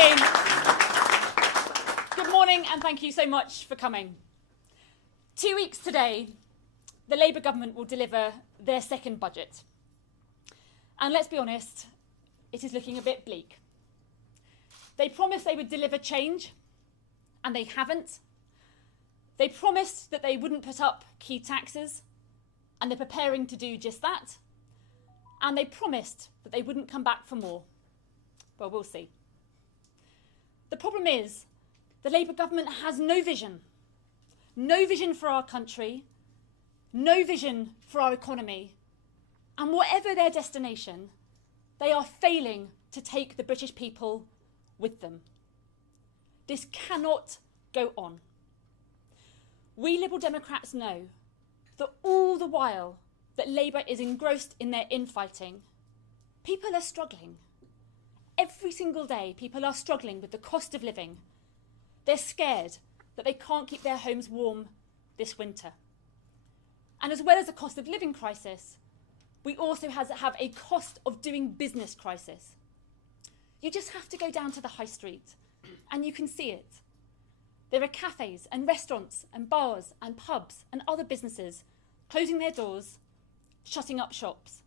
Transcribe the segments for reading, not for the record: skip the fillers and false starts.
morning. Good morning, and thank you so much for coming. 2 weeks today, the Labour government will deliver their second budget. And let's be honest, it is looking a bit bleak. They promised they would deliver change, and they haven't. They promised that they wouldn't put up key taxes, and they're preparing to do just that. And they promised that they wouldn't come back for more. Well, we'll see. The problem is, the Labour government has no vision for our country, no vision for our economy, and whatever their destination, they are failing to take the British people with them. This cannot go on. We Liberal Democrats know that all the while that Labour is engrossed in their infighting, people are struggling. Every single day, people are struggling with the cost of living. They're scared that they can't keep their homes warm this winter. And as well as a cost of living crisis, we also have a cost of doing business crisis. You just have to go down to the high street and you can see it. There are cafes and restaurants and bars and pubs and other businesses closing their doors, shutting up shops.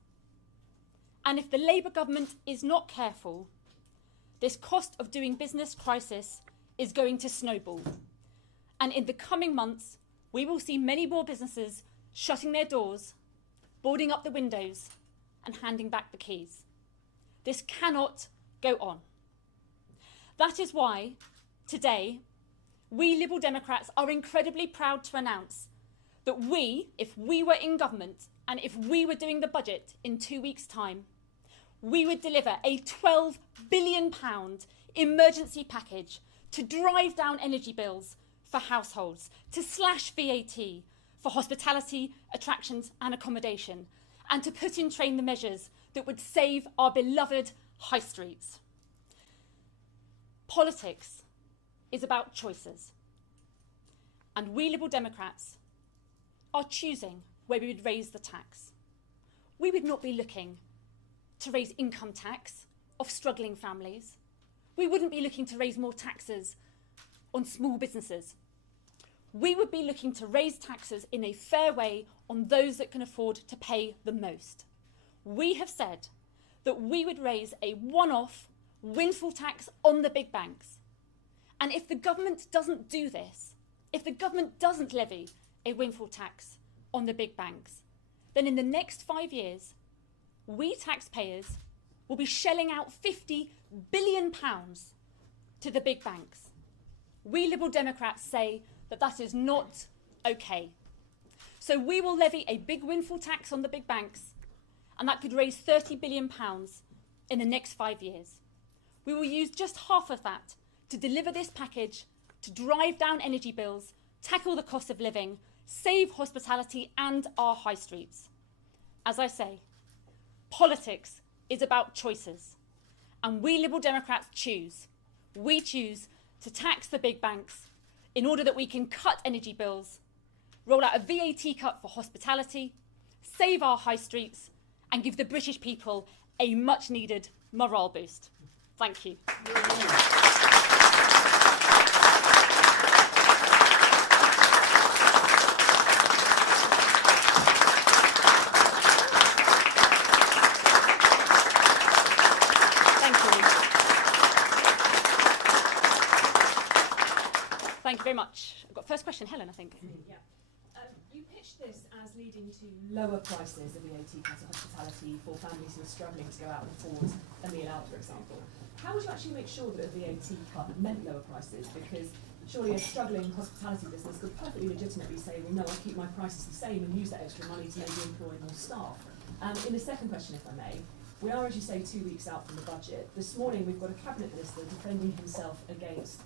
And if the Labour government is not careful, this cost of doing business crisis is going to snowball. And in the coming months, we will see many more businesses shutting their doors, boarding up the windows, and handing back the keys. This cannot go on. That is why, today, we Liberal Democrats are incredibly proud to announce that we, if we were in government and if we were doing the budget in 2 weeks' time, we would deliver a £12 billion emergency package to drive down energy bills for households, to slash VAT for hospitality, attractions and accommodation, and to put in train the measures that would save our beloved high streets. Politics is about choices. And we Liberal Democrats are choosing where we would raise the tax. We would not be looking to raise income tax of struggling families. We wouldn't be looking to raise more taxes on small businesses. We would be looking to raise taxes in a fair way on those that can afford to pay the most. We have said that we would raise a one-off windfall tax on the big banks. And if the government doesn't do this, if the government doesn't levy a windfall tax on the big banks, then in the next 5 years, we taxpayers will be shelling out £50 billion to the big banks. We Liberal Democrats say that that is not okay. So we will levy a big windfall tax on the big banks, and that could raise £30 billion in the next 5 years. We will use just half of that to deliver this package to drive down energy bills, tackle the cost of living, save hospitality and our high streets. As I say, politics is about choices, and we Liberal Democrats choose. We choose to tax the big banks in order that we can cut energy bills, roll out a VAT cut for hospitality, save our high streets, and give the British people a much-needed morale boost. Thank you. Thank you very much. I've got first question, Helen, I think. Yeah. You pitched this as leading to lower prices of VAT cut of hospitality for families who are struggling to go out and afford a meal out, for example. How would you actually make sure that a VAT cut meant lower prices? Because surely a struggling hospitality business could perfectly legitimately say, well, no, I'll keep my prices the same and use that extra money to maybe employ more staff. In the second question, if I may, we are, as you say, 2 weeks out from the budget. This morning, we've got a cabinet minister defending himself against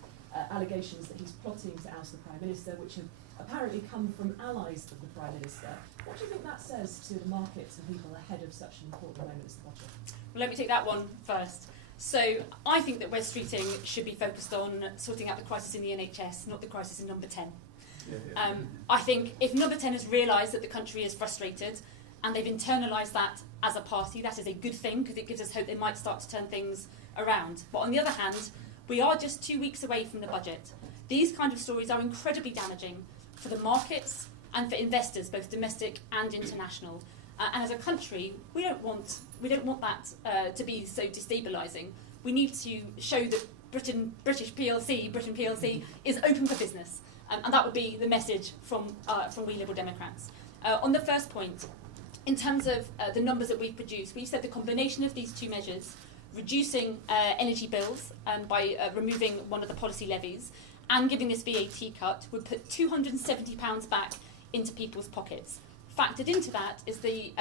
allegations that he's plotting to oust the Prime Minister, which have apparently come from allies of the Prime Minister. What do you think that says to the markets and people ahead of such an important moment as the budget? Well, let me take that one first. So I think that West Streeting should be focused on sorting out the crisis in the NHS, not the crisis in number 10. I think if number 10 has realised that the country is frustrated and they've internalised that as a party, that is a good thing because it gives us hope they might start to turn things around. But on the other hand, We are just 2 weeks away from the budget. These kind of stories are incredibly damaging for the markets and for investors, both domestic and international. And as a country, we don't want that to be so destabilising. We need to show that Britain PLC is open for business, and that would be the message from we Liberal Democrats. On the first point, in terms of the numbers that we've produced, we've said the combination of these two measures, reducing energy bills by removing one of the policy levies and giving this VAT cut, would put £270 back into people's pockets. Factored into that is the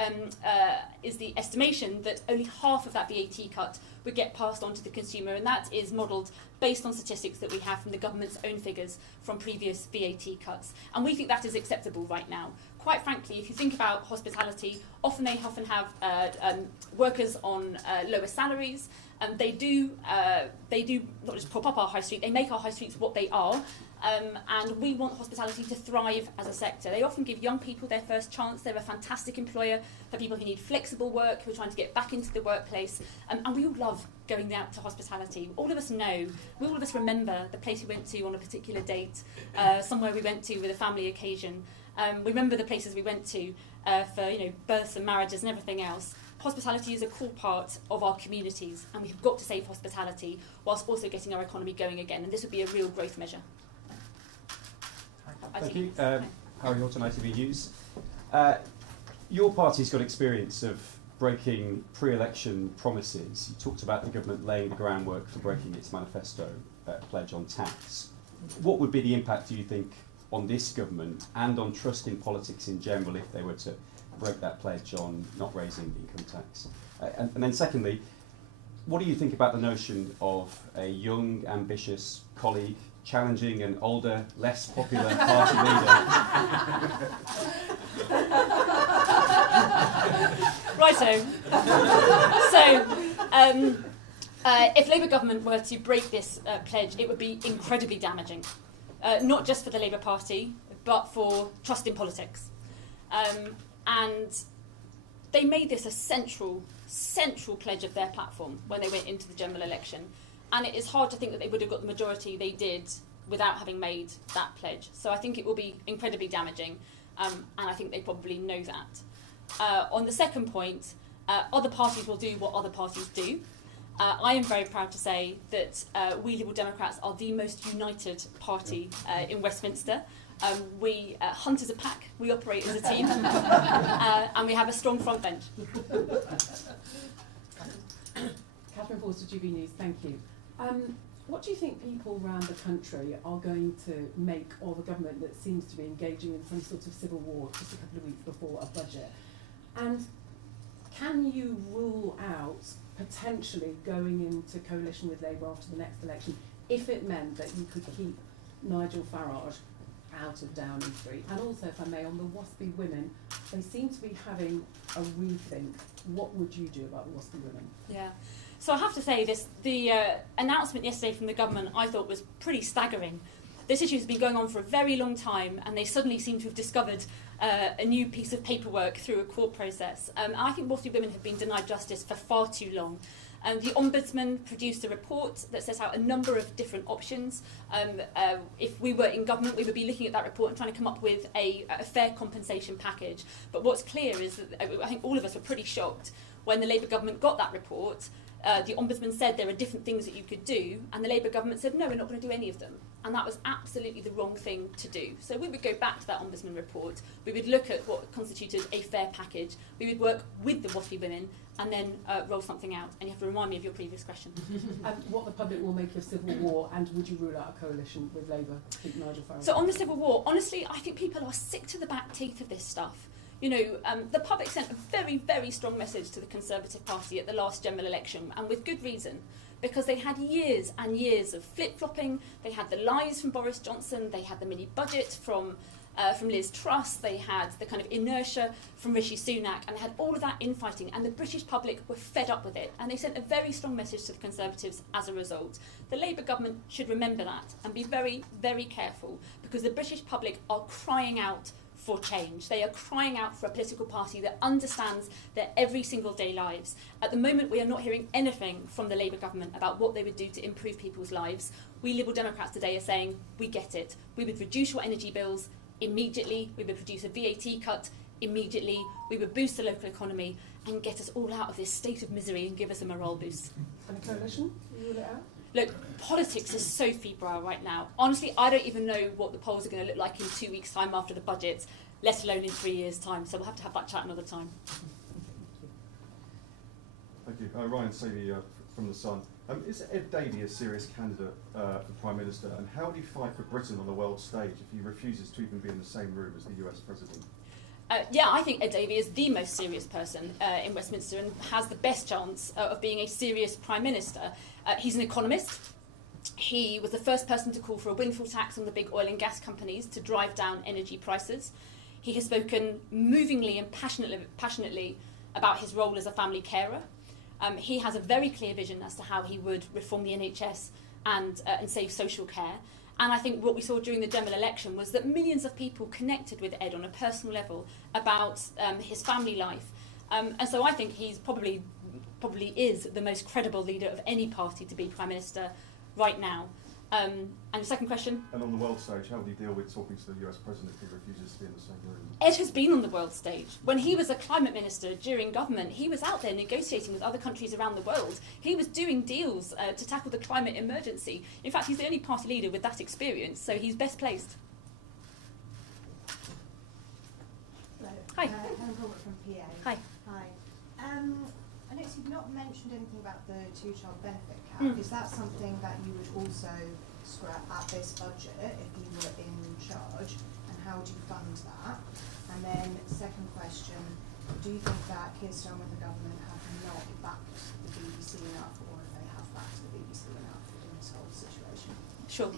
estimation that only half of that VAT cut would get passed on to the consumer, and that is modelled based on statistics that we have from the government's own figures from previous VAT cuts. And we think that is acceptable right now. Quite frankly, if you think about hospitality, they often have workers on lower salaries, and they do not just prop up our high street, they make our high streets what they are. And we want hospitality to thrive as a sector. They often give young people their first chance. They're a fantastic employer for people who need flexible work, who are trying to get back into the workplace. And we all love going out to hospitality. All of us know, all of us remember the place we went to on a particular date, somewhere we went to with a family occasion. We remember the places we went to for births and marriages and everything else. Hospitality is a core part of our communities, and we've got to save hospitality whilst also getting our economy going again. And this would be a real growth measure. Thank you. Harry Horton, ITV News. Your party's got experience of breaking pre-election promises. You talked about the government laying the groundwork for breaking its manifesto pledge on tax. What would be the impact, do you think, on this government and on trust in politics in general if they were to break that pledge on not raising income tax? And then secondly, what do you think about the notion of a young, ambitious colleague challenging an older, less popular party leader? Righto. If Labour government were to break this pledge, it would be incredibly damaging, not just for the Labour Party, but for trust in politics. And they made this a central pledge of their platform when they went into the general election. And it is hard to think that they would have got the majority they did without having made that pledge. So I think it will be incredibly damaging, and I think they probably know that. On the second point, other parties will do what other parties do. I am very proud to say that we Liberal Democrats are the most united party in Westminster. We hunt as a pack, we operate as a team, and we have a strong front bench. Catherine Forster, GB News, thank you. What do you think people around the country are going to make of a government that seems to be engaging in some sort of civil war just a couple of weeks before a budget? And can you rule out potentially going into coalition with Labour after the next election if it meant that you could keep Nigel Farage out of Downing Street? And also, if I may, on the WASPI women, they seem to be having a rethink. What would you do about the WASPI women? Yeah. So I have to say, the announcement yesterday from the government I thought was pretty staggering. This issue has been going on for a very long time, and they suddenly seem to have discovered a new piece of paperwork through a court process. I think WASPI women have been denied justice for far too long. The Ombudsman produced a report that set out a number of different options. If we were in government, we would be looking at that report and trying to come up with a fair compensation package. But what's clear is that I think all of us were pretty shocked when the Labour government got that report. The Ombudsman said there are different things that you could do, and the Labour government said, no, we're not going to do any of them. And that was absolutely the wrong thing to do. So we would go back to that Ombudsman report, we would look at what constituted a fair package, we would work with the WASPI women, and then roll something out. And you have to remind me of your previous question. What the public will make of civil war, and would you rule out a coalition with Labour to keep Nigel Farage? So on the civil war, honestly, I think people are sick to the back teeth of this stuff. The public sent a very, very strong message to the Conservative Party at the last general election, and with good reason, because they had years and years of flip-flopping. They had the lies from Boris Johnson, they had the mini-budget from Liz Truss, they had the kind of inertia from Rishi Sunak, and they had all of that infighting, and the British public were fed up with it, and they sent a very strong message to the Conservatives as a result. The Labour government should remember that and be very, very careful, because the British public are crying out for change. They are crying out for a political party that understands their every single day lives. At the moment, we are not hearing anything from the Labour government about what they would do to improve people's lives. We Liberal Democrats today are saying, we get it. We would reduce your energy bills immediately. We would produce a VAT cut immediately. We would boost the local economy and get us all out of this state of misery and give us a morale boost. And a coalition? You rule it out? Look, politics is so febrile right now. Honestly, I don't even know what the polls are going to look like in 2 weeks' time after the budget, let alone in 3 years' time. So we'll have to have that chat another time. Thank you. Ryan Savey from The Sun. Is Ed Davey a serious candidate for Prime Minister, and how would he fight for Britain on the world stage if he refuses to even be in the same room as the US President? Yeah, I think Ed Davey is the most serious person in Westminster and has the best chance of being a serious Prime Minister. He's an economist. He was the first person to call for a windfall tax on the big oil and gas companies to drive down energy prices. He has spoken movingly and passionately about his role as a family carer. He has a very clear vision as to how he would reform the NHS and save social care. And I think what we saw during the general election was that millions of people connected with Ed on a personal level about his family life. And so I think he's probably is the most credible leader of any party to be Prime Minister right now. And the second question? And on the world stage, how would he deal with talking to the US President if he refuses to be in the same room? Ed has been on the world stage. When he was a climate minister during government, he was out there negotiating with other countries around the world. He was doing deals to tackle the climate emergency. In fact, he's the only party leader with that experience, so he's best placed. Hello. Hi. Helen Colbert from PA. Hi. Hi. I noticed you've not mentioned anything about the two-child benefit cap. Is that something that you would also scrap at this budget if you were in charge? And how would you fund that? And then second question, do you think that Keir Starmer and the government have not backed the BBC enough, or if they have backed the BBC enough in this whole situation? Sure.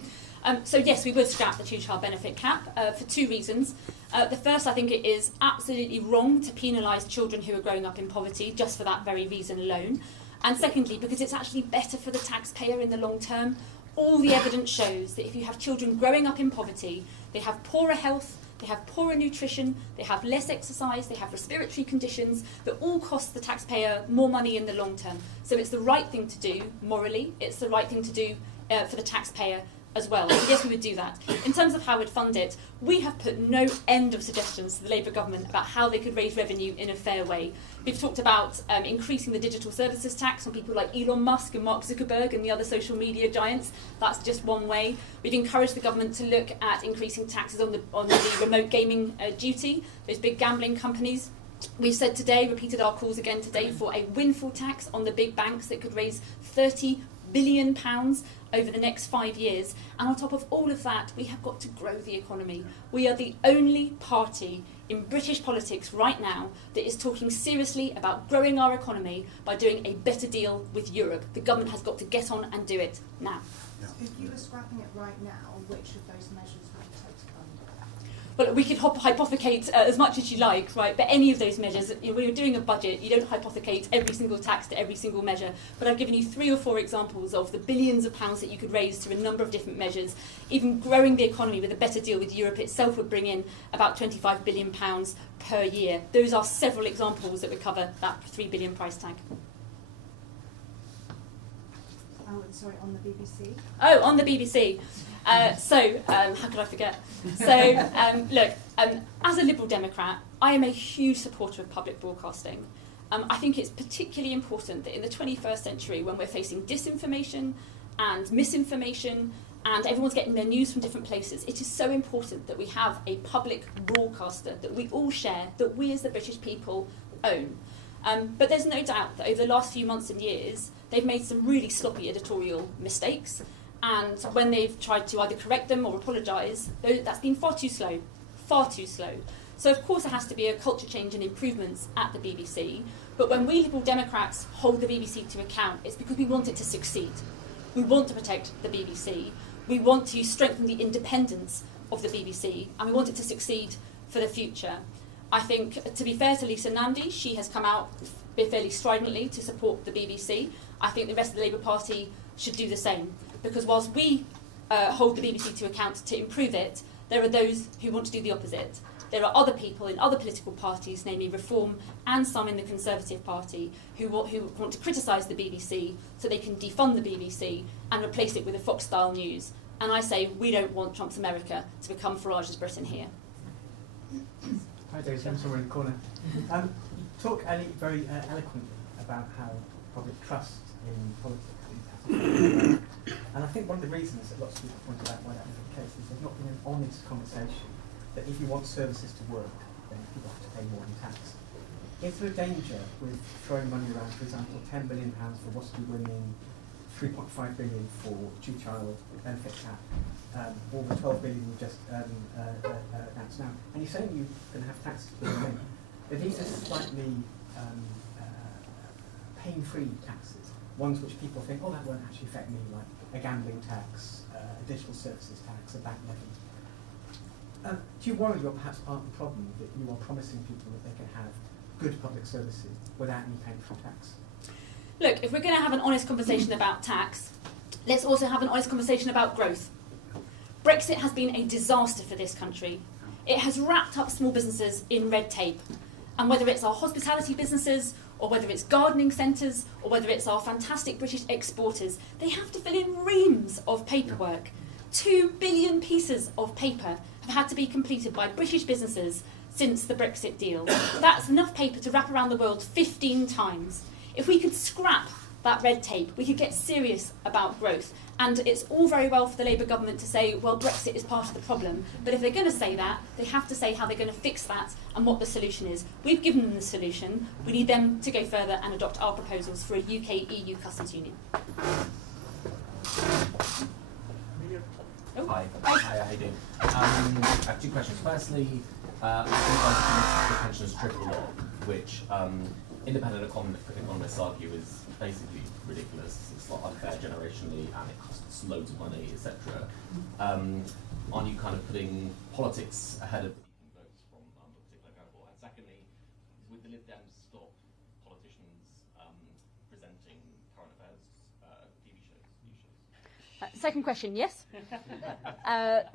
So yes, we would scrap the two-child benefit cap for two reasons. The first, I think it is absolutely wrong to penalise children who are growing up in poverty just for that very reason alone. And secondly, because it's actually better for the taxpayer in the long term. All the evidence shows that if you have children growing up in poverty, they have poorer health, they have poorer nutrition, they have less exercise, they have respiratory conditions that all cost the taxpayer more money in the long term. So it's the right thing to do morally, it's the right thing to do for the taxpayer as well. So yes, we would do that. In terms of how we'd fund it, we have put no end of suggestions to the Labour government about how they could raise revenue in a fair way. We've talked about increasing the digital services tax on people like Elon Musk and Mark Zuckerberg and the other social media giants. That's just one way. We've encouraged the government to look at increasing taxes on the remote gaming duty, those big gambling companies. We've said today, repeated our calls again today, for a windfall tax on the big banks that could raise £30 billion over the next 5 years. And on top of all of that, we have got to grow the economy. We are the only party in British politics right now that is talking seriously about growing our economy by doing a better deal with Europe. The government has got to get on and do it now. If you were scrapping it right now, which of those measures would you take to fund it? Well, we could hypothecate as much as you like, right? But any of those measures, when you're doing a budget, you don't hypothecate every single tax to every single measure. But I've given you 3 or 4 examples of the billions of pounds that you could raise through a number of different measures. Even growing the economy with a better deal with Europe itself would bring in about £25 billion per year. Those are several examples that would cover that £3 billion price tag. Oh, sorry, on the BBC? Oh, on the BBC. How could I forget? So, look, as a Liberal Democrat, I am a huge supporter of public broadcasting. I think it's particularly important that in the 21st century, when we're facing disinformation and misinformation, and everyone's getting their news from different places, it is so important that we have a public broadcaster that we all share, that we as the British people own. But there's no doubt that over the last few months and years, they've made some really sloppy editorial mistakes. And when they've tried to either correct them or apologise, that's been far too slow, far too slow. So of course there has to be a culture change and improvements at the BBC, but when we Liberal Democrats hold the BBC to account, it's because we want it to succeed. We want to protect the BBC, we want to strengthen the independence of the BBC, and we want it to succeed for the future. I think, to be fair to Lisa Nandy, she has come out fairly stridently to support the BBC. I think the rest of the Labour Party should do the same. Because whilst we hold the BBC to account to improve it, there are those who want to do the opposite. There are other people in other political parties, namely Reform and some in the Conservative Party, who want to criticise the BBC so they can defund the BBC and replace it with a Fox-style news. And I say we don't want Trump's America to become Farage's Britain here. Hi, Dave. I'm somewhere in the corner. You talk very eloquently about how public trust in politics is and I think one of the reasons that lots of people point out why that is the case is there's not been an honest conversation that if you want services to work, then people have to pay more in tax. Is there a danger with throwing money around, for example, £10 billion for WASPI winning, 3.5 billion for two-child benefit cap, or the 12 billion you just announced now? And you're saying you're going to have taxes to put in, but these are slightly pain-free taxes, ones which people think, oh, that won't actually affect me, like a gambling tax, a digital services tax, a bank levy. Do you worry you're perhaps part of the problem, that you are promising people that they can have good public services without any painful tax? Look, if we're going to have an honest conversation about tax, let's also have an honest conversation about growth. Brexit has been a disaster for this country. It has wrapped up small businesses in red tape. And whether it's our hospitality businesses, or whether it's gardening centres, or whether it's our fantastic British exporters, they have to fill in reams of paperwork. 2 billion pieces of paper have had to be completed by British businesses since the Brexit deal. That's enough paper to wrap around the world 15 times. If we could scrap that red tape, we could get serious about growth. And it's all very well for the Labour government to say, well, Brexit is part of the problem. But if they're going to say that, they have to say how they're going to fix that and what the solution is. We've given them the solution. We need them to go further and adopt our proposals for a UK-EU customs union. Oh. Hi, how you doing? I have two questions. Firstly, the pensions triple law, which independent economists argue is basically ridiculous. It's not unfair generationally, and it costs loads of money, etc. Aren't you kind of putting politics ahead of votes from a particular candidate? And secondly, would the Lib Dem stop politicians presenting current affairs TV shows, news shows? Second question, yes.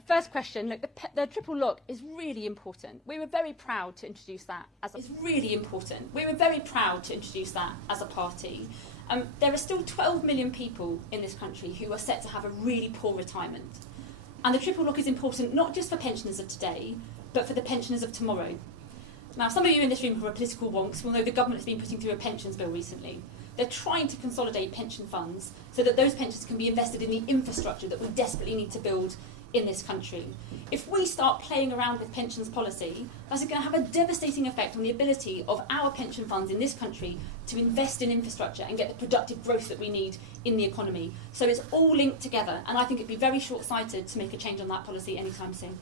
First question, look, the triple lock is really important. We were very proud to introduce that as a party. There are still 12 million people in this country who are set to have a really poor retirement. And the triple lock is important not just for pensioners of today, but for the pensioners of tomorrow. Now, some of you in this room who are political wonks will know the government has been putting through a pensions bill recently. They're trying to consolidate pension funds so that those pensions can be invested in the infrastructure that we desperately need to build in this country. If we start playing around with pensions policy, that's going to have a devastating effect on the ability of our pension funds in this country to invest in infrastructure and get the productive growth that we need in the economy. So it's all linked together, and I think it'd be very short-sighted to make a change on that policy anytime soon.